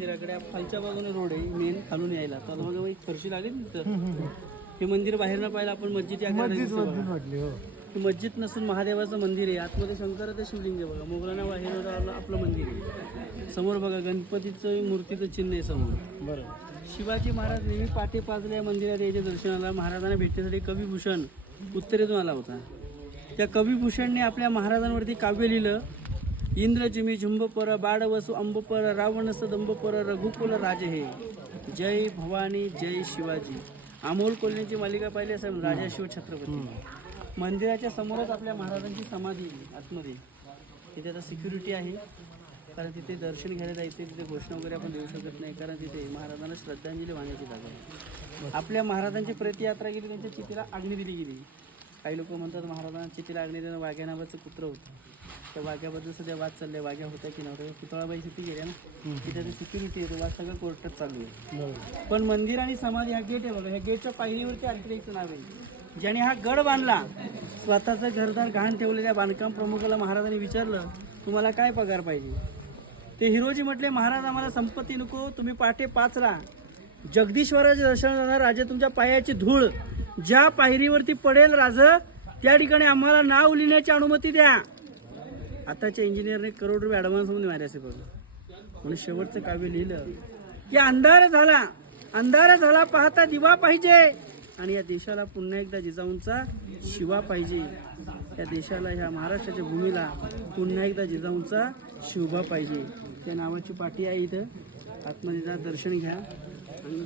मंदिराकडे खालच्या बाजूने रोड आहे मेन खालून यायला. तर मग एक फरशी लागेल ना तिथं. हे मंदिर बाहेर न पाहिलं आपण मस्जिद या वाटली. हो मस्जिद नसून महादेवाचं मंदिर आहे. आतमध्ये शंकराचं शिवलिंग आहे बघा. मोगलांना बाहेर आपलं मंदिर आहे. समोर बघा गणपतीचं मूर्तीचं चिन्ह आहे समोर. बरोबर. शिवाजी महाराज नेहमी पाटे पाजल्या मंदिरात यायच्या दर्शनाला. महाराजांना भेटण्यासाठी कविभूषण उत्तरेतून आला होता. त्या कविभूषणने आपल्या महाराजांवरती काव्य लिहिलं. इंद्रजिमी झुंबपर बाडवसु अंबपर रावणस दंबपर रघुकुल राज हे जय भवानी जय शिवाजी. अमोल कोल्हेची मालिका पाहिली असेल राजा शिव छत्रपती. मंदिराच्या समोरच आपल्या महाराजांची समाधी आतमध्ये. तिथे आता सिक्युरिटी आहे कारण तिथे दर्शन घ्यायला जायचं. तिथे घोषणा वगैरे आपण देऊ शकत नाही कारण तिथे महाराजांना श्रद्धांजली वाहण्याची जागा आहे. आपल्या महाराजांची प्रेतयात्रा गेली. त्यांच्या चितीला आग्नी दिली गेली. काही लोक म्हणतात महाराजांना चितीला आग्नी देणं वाघ्या नावाचं कुत्र होतं. त्या वाघ्याबद्दल सध्या वाद चालले. वाघ्या होत्या की नव्हत्या. पुतळाबाई तिथे गेल्या ना. तिथे सिक्युरिटी आहे. वाद सगळं कोर्टात चालू आहे. पण मंदिर आणि समाधी हा गेट आहे बघा. ह्या गेटच्या पायरीवरती आर्किटेक्टचं नाव आहे. ज्याने हा गड बांधला. स्वतःचं घरदार गहाण ठेवलेल्या बांधकाम प्रमुखाला महाराजांनी विचारलं तुम्हाला काय पगार पाहिजे. ते हिरोजी म्हटले महाराज आम्हाला संपत्ती नको. तुम्ही पाटे पाचला जगदीश्वराचे दर्शन जाणार. राजे तुमच्या पायाची धूळ ज्या पायरीवरती पडेल राज त्या ठिकाणी आम्हाला नाव लिहिण्याची अनुमती द्या. आताच्या इंजिनियरने करोड रुपये ॲडव्हान्स म्हणून मारे असे बघ. म्हणून शेवटचं काव्य लिहिलं की अंधार झाला पाहता दिवा पाहिजे आणि या देशाला पुन्हा एकदा जिजाऊंचा शिवा पाहिजे. या देशाला ह्या महाराष्ट्राच्या भूमीला पुन्हा एकदा जिजाऊंचा शिवबा पाहिजे. त्या नावाची पाटी आहे इथं. आतमध्ये जा दर्शन घ्या आणि